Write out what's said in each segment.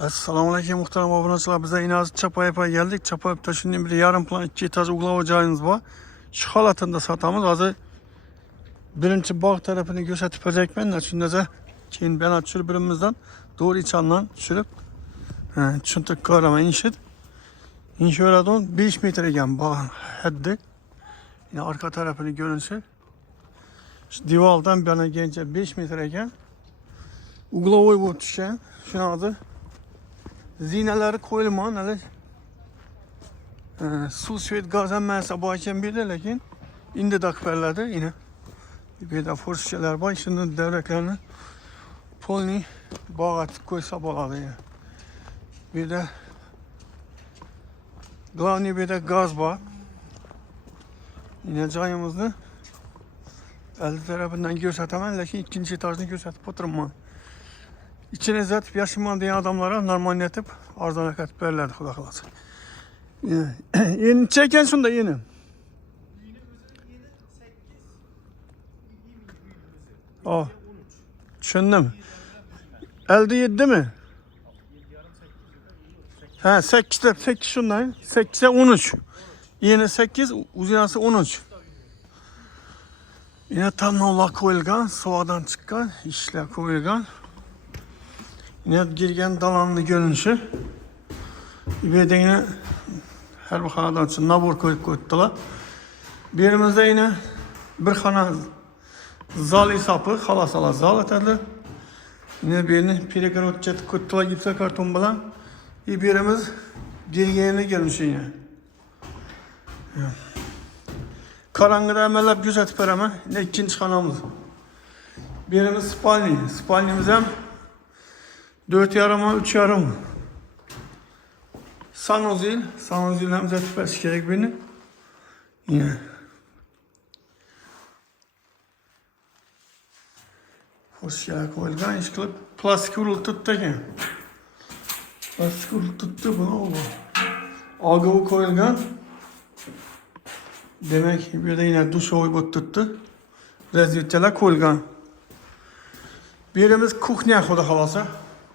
Assalomu alaykum muhtaram obunachilar. Biz yine hozir Chapayevga geldik. Chapayevda shunday bir yarim plan 2 etaj uglava joyimiz bor. Shu holatida sotamiz. Hozir birinchi bog' tarafini ko'rsatib berayapman. Shundacha keyin bana tushirib birimizdan doğru içandan tushirib tushuntirib ko'raman. İnşaatın 5 metre ekan bog' haddi. Yine arka tarafını görünse şu divaldan bana gelince 5 metre ekan. Uglavoy bu tushgan. Shuni hozir zinalari qo'yilgan, hali suv svet gaz hammasi bor ekan bu yerda, lekin endi taqib beriladi. Yine bu yerda forschalar bor, shuni davraklarni polniy bog'atib qo'ysa bo'ladi. Bu yerda главный bu yerda gaz bor. Yine joyimizni aldi tarafından ko'rsataman, lekin ikkinchi etajni ko'rsatib o'tiribman. İçine zaten yaşamayan diyen adamlara normal yetip arzana katıp verirlerdi Xudo xolasa. Yeni çeken şunda yeni. Oh. Düşündüm. Elde 7 mi? Ha 8'de 8 şundan. 8'e 13. Yeni 8, uzunası 13. Yine tam nola koyulgan, soğudan çıkan, işler koyulgan. Yine girgen dalanlı görünüşü. Bir de yine her bir xanadan için nabur koyup koydular. Birimizde yine bir xana zal hesabı, xalasala zal etedi. Yine birini pirikar ötçeti koydular gipsa karton bilan. Birimiz girgenli görünüşü yine. Karangıda emellep gözetip veremem. Yine ikinci xanamız. Birimiz spalni. Spalnimiz hem 4 yarıma 3 yarım. Sanozil. Sanozil'den bize tüpesi gerek birini. Yine. Hoş ya koyulgan iş kılıp plastik urul tuttu ki. Plastik urul tuttu bunu oldu. Ağabey koyulgan. Demek ki bir de yine duş oy tuttu. Rezilteler koyulgan. Birimiz kuchnya Xudo xolasa.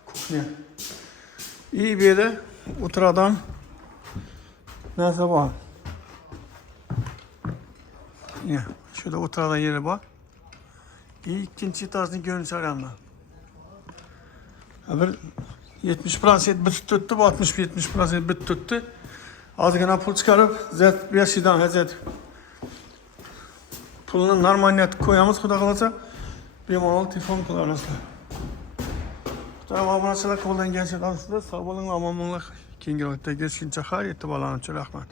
Kuchnya. İyi bir yere oturadan neyse var. Ya şurada oturadan yeri var. İyi ikinci etajını görünüş arayanda. Bir 70% bit tuttu, 60-70% bit tuttu. Azgına pul çıkarıp zet bir şeyden hazret. Pulunu normaliyet koyamız Xudo xolasa. Bir mal telefon kullanırlar. Tamam abonechilar qo'ldan kelsa sog' bo'ling, omon bo'linglar. Keyingi ro'yxatda görüşguncha xayr, e'tiborlaringiz uchun rahmat.